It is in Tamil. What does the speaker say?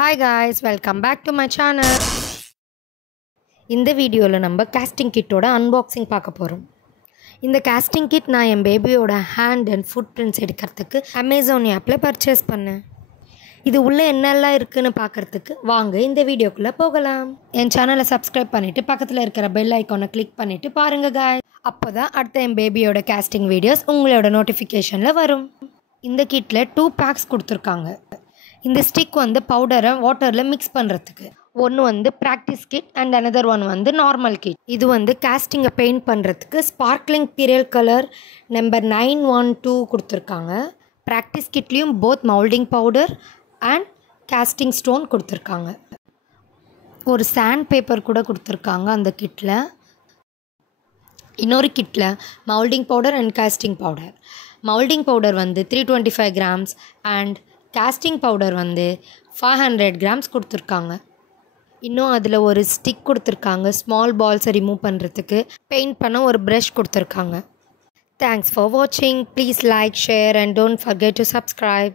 Hi guys, welcome back to my channel. இந்த வீடியோல நம்ம casting kit ஓட unboxing பார்க்க போறோம். இந்த casting kit நான் என் பேபியோட hand and footprints எடுக்கிறதுக்கு Amazon appல purchase பண்ணேன். இது உள்ள என்னெல்லாம் இருக்குன்னு பார்க்கிறதுக்கு வாங்க இந்த வீடியோக்குள்ள போகலாம். என் சேனலை subscribe பண்ணிட்டு பக்கத்துல இருக்கிற bell icon-ஐ click பண்ணிட்டு பாருங்க guys. அப்பதான் அடுத்த என் பேபியோட casting videos உங்களோட notification-ல வரும். இந்த கிட்ல 2 packs கொடுத்திருக்காங்க. இந்த ஸ்டிக் வந்து பவுடரை வாட்டரில் மிக்ஸ் பண்ணுறதுக்கு ஒன்று வந்து practice kit and another one வந்து நார்மல் கிட். இது வந்து காஸ்டிங்கை பெயிண்ட் பண்ணுறதுக்கு ஸ்பார்க்லிங் பீரியல் கலர் நம்பர் 912 கொடுத்துருக்காங்க. ப்ராக்டிஸ் கிட்லேயும் both moulding powder and casting stone கொடுத்துருக்காங்க. ஒரு சாண்ட் பேப்பர் கூட கொடுத்துருக்காங்க அந்த கிட்டில். இன்னொரு கிட்டில் moulding powder and casting powder. Moulding powder வந்து 325 grams அண்ட் காஸ்டிங் பவுடர் வந்து 500 grams கொடுத்துருக்காங்க. இன்னும் அதில் ஒரு ஸ்டிக் கொடுத்துருக்காங்க ஸ்மால் பால்ஸை ரிமூவ் பண்ணுறதுக்கு. பெயிண்ட் பண்ண ஒரு ப்ரஷ் கொடுத்துருக்காங்க. தேங்க்ஸ் ஃபார் வாட்சிங். Please like, share and don't forget to subscribe.